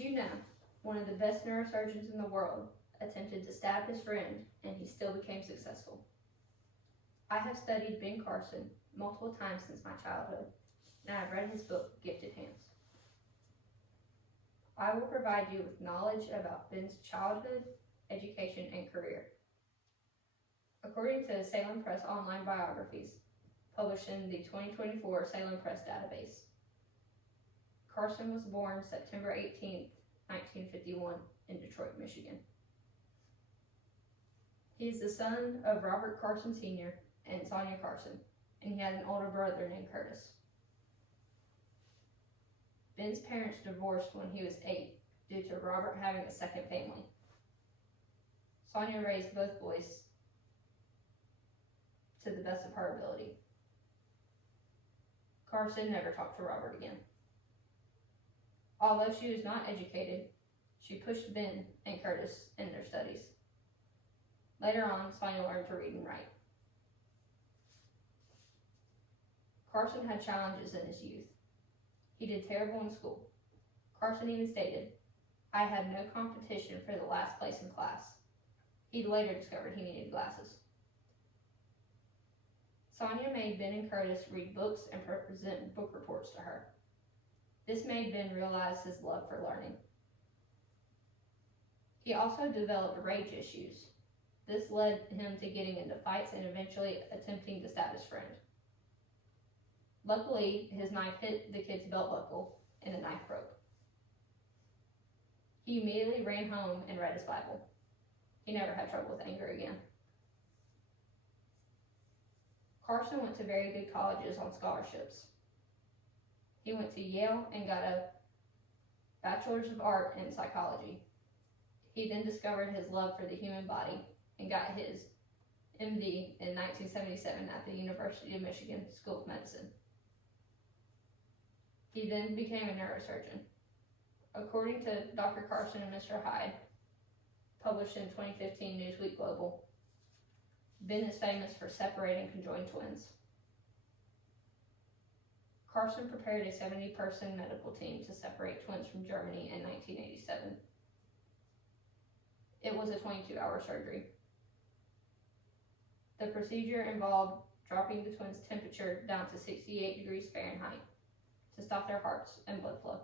you know, one of the best neurosurgeons in the world attempted to stab his friend, and he still became successful. I have studied Ben Carson multiple times since my childhood, and I have read his book, Gifted Hands. I will provide you with knowledge about Ben's childhood, education, and career. According to Salem Press Online Biographies, published in the 2024 Salem Press database, Carson was born September 18, 1951, in Detroit, Michigan. He is the son of Robert Carson Sr. and Sonia Carson, and he had an older brother named Curtis. Ben's parents divorced when he was 8 due to Robert having a second family. Sonia raised both boys to the best of her ability. Carson never talked to Robert again. Although she was not educated, she pushed Ben and Curtis in their studies. Later on, Sonia learned to read and write. Carson had challenges in his youth. He did terrible in school. Carson even stated, "I had no competition for the last place in class." He later discovered he needed glasses. Sonia made Ben and Curtis read books and present book reports to her. This made Ben realize his love for learning. He also developed rage issues. This led him to getting into fights and eventually attempting to stab his friend. Luckily, his knife hit the kid's belt buckle and the knife broke. He immediately ran home and read his Bible. He never had trouble with anger again. Carson went to very good colleges on scholarships. He went to Yale and got a Bachelor's of Art in Psychology. He then discovered his love for the human body and got his MD in 1977 at the University of Michigan School of Medicine. He then became a neurosurgeon. According to Dr. Carson and Mr. Hyde, published in 2015 Newsweek Global, Ben is famous for separating conjoined twins. Carson prepared a 70-person medical team to separate twins from Germany in 1987. It was a 22-hour surgery. The procedure involved dropping the twins' temperature down to 68 degrees Fahrenheit to stop their hearts and blood flow.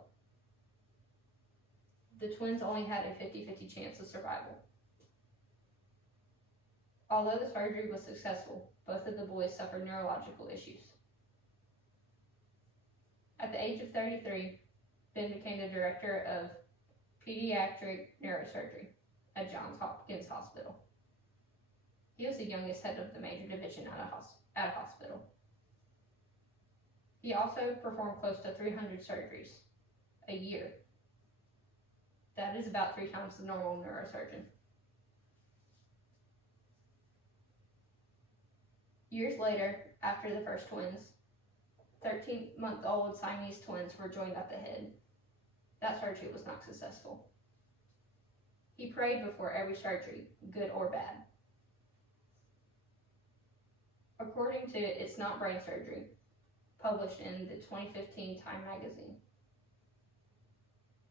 The twins only had a 50-50 chance of survival. Although the surgery was successful, both of the boys suffered neurological issues. At the age of 33, Ben became the director of pediatric neurosurgery at Johns Hopkins Hospital. He was the youngest head of the major division at a hospital. He also performed close to 300 surgeries a year. That is about 3 times the normal neurosurgeon. Years later, after the first twins, 13-month-old Siamese twins were joined at the head. That surgery was not successful. He prayed before every surgery, good or bad. According to It's Not Brain Surgery, published in the 2015 Time magazine,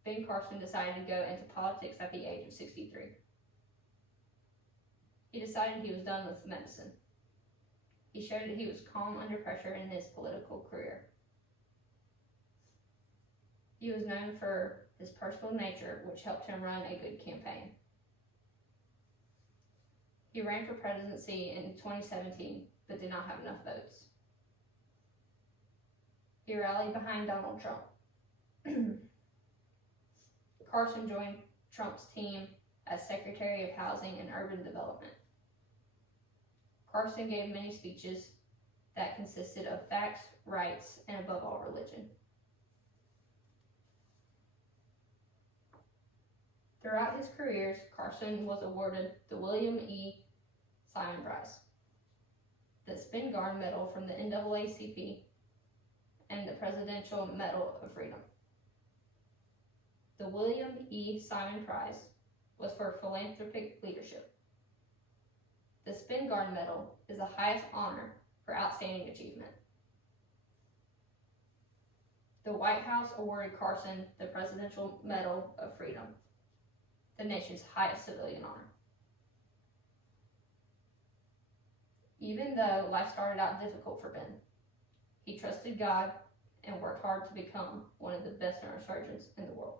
Ben Carson decided to go into politics at the age of 63. He decided he was done with medicine. He showed that he was calm under pressure in his political career. He was known for his personal nature, which helped him run a good campaign. He ran for presidency in 2017, but did not have enough votes. He rallied behind Donald Trump. Carson joined Trump's team as Secretary of Housing and Urban Development. Carson gave many speeches that consisted of facts, rights, and above all, religion. Throughout his careers, Carson was awarded the William E. Simon Prize, the Spin Guard Medal from the NAACP, and the Presidential Medal of Freedom. The William E. Simon Prize was for philanthropic leadership. The Spin Guard Medal is the highest honor for outstanding achievement. The White House awarded Carson the Presidential Medal of Freedom, the nation's highest civilian honor. Even though life started out difficult for Ben, he trusted God and worked hard to become one of the best neurosurgeons in the world.